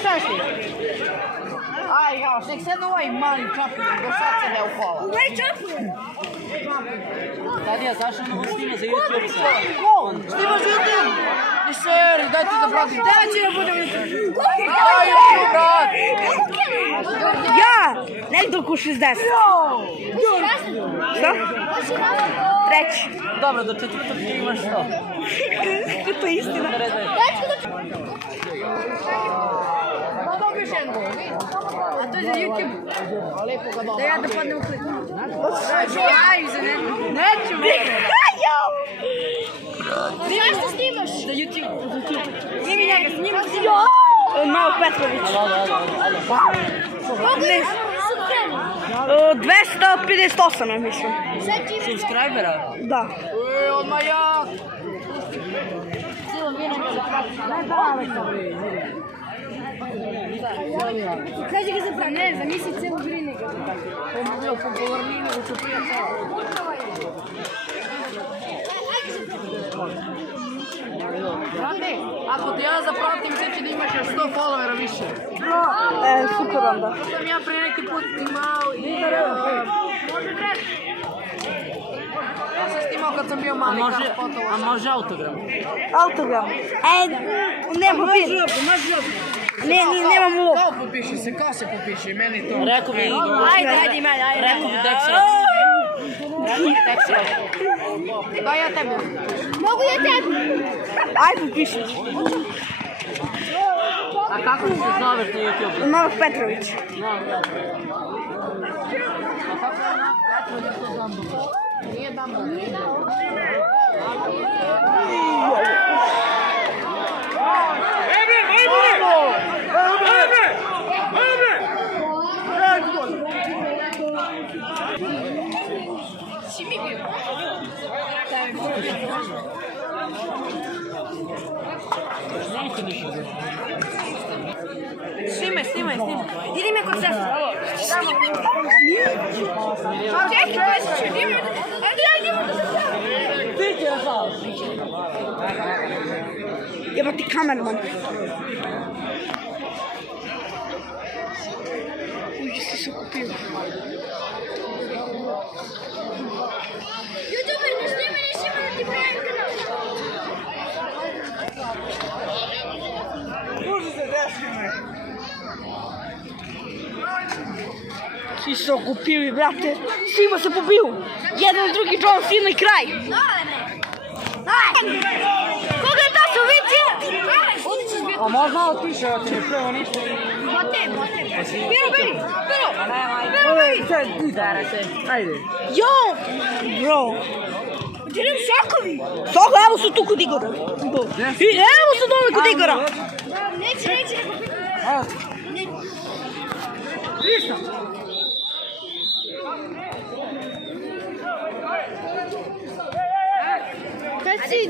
Šta si? Aj, ja, nek sad ovaj mali čapujem, do sad se ne ukola. Ne čapujem. Tadija, zašto ne snima za YouTube sa? Snimaš YouTube? Ne seri, daj ti da pratim. Da će da budem YouTube. Aj, brat! Ja, nekdo oko 60. Šta? Treći. Dobro, do četvrtog ti imaš što? To je istina. A to je za YouTube. Da ja da padnem u klip. Aj, za neko. Neću, Zašto snimaš? za YouTube. Snimi njega, snimi Malo Petrović. Ne. 258, ja mislim. Subscribera? Da. Odmah ja. Kaži ga zapravo, ne, zamisli celu grine. To bi bio popularniji nego što prija celo. Brate, ako te ja zapratim, sad će da imaš još 100 followera više. Super onda. To sam ja prije neki put imao i... Može treći. Ja sam snimao kad sam bio mali, kao spotovo. A može autogram? Autogram. Nema papir. Nemam ulogu. Kao popiši se, kao se popiši, meni to. Rekao bi... Ajde, meni. Rekao bi Dexter. Daj ja tebe. Mogu ja tebi? Ajde, popiši. A kako se zoveš na YouTube? Novak Petrović. Nije Dumbo. Snimaj. Idi me kod sestra. Čekaj, Jeba ti kamerman. Uđi si se kupio. YouTuber, ne snimaj, nisi ima da ti pravim kanal. Može se desiti. Svi se okupili, brate. Svima se pobiju. Jedan, drugi, John Cena i kraj. Koga je to su vici? A možda malo tiše, ja ti ne prvo ništa. Biro. Ajde. Jo, bro. Gdje nam sokovi? Soko, evo su tu kod Igora. Evo su dole kod Igora. Neće. Ništa. Kad si...